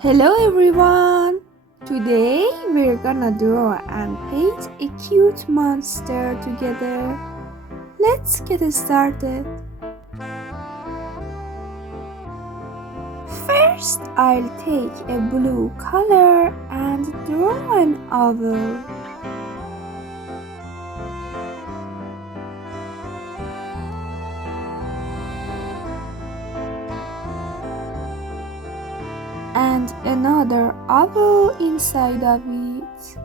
Hello everyone! Today we're gonna draw and paint a cute monster together. Let's get started. First, I'll take a blue color and draw an oval. And another oval inside of it.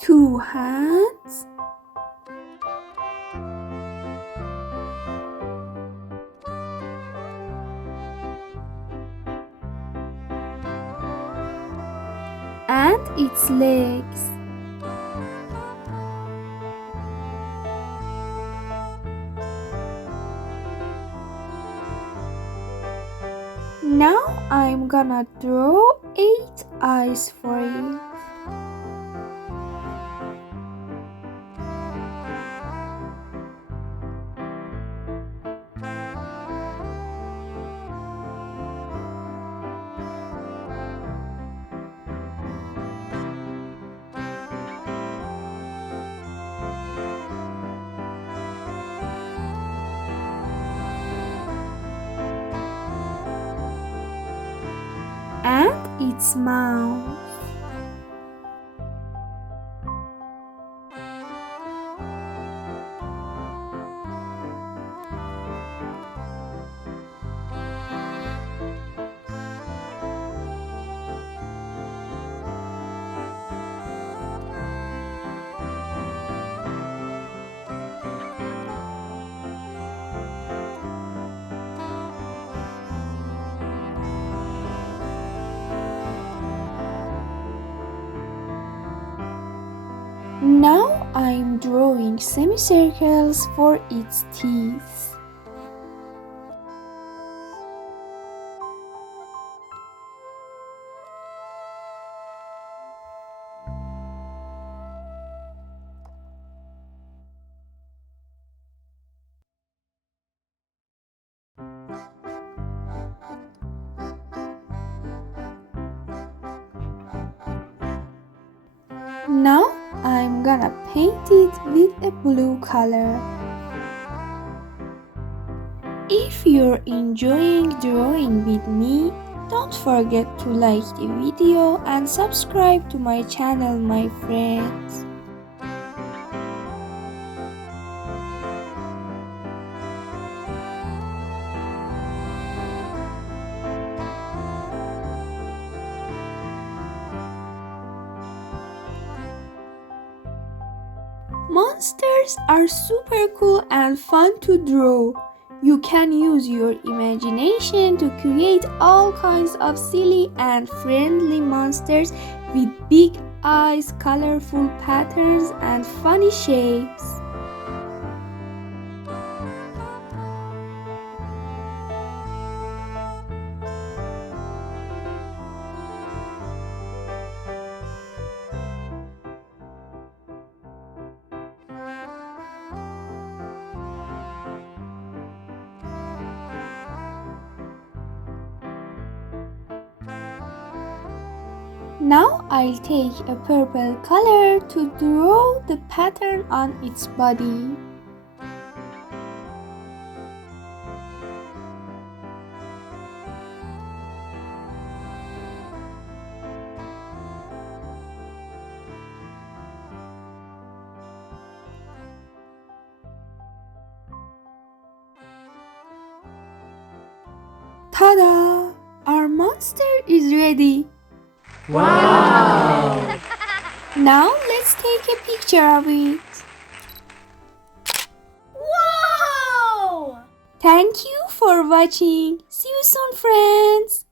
Two hands. And its legs. Now I'm gonna draw 8 eyes for it. And its mouth. Now I'm drawing semicircles for its teeth. Now I'm gonna paint it with a blue color. If you're enjoying drawing with me, don't forget to like the video and subscribe to my channel, my friends. Monsters are super cool and fun to draw. You can use your imagination to create all kinds of silly and friendly monsters with big eyes, colorful patterns, and funny shapes. Now I'll take a purple color to draw the pattern on its body. Ta-da! Our monster is ready. Wow! Now let's take a picture of it. Wow! Thank you for watching. See you soon, friends.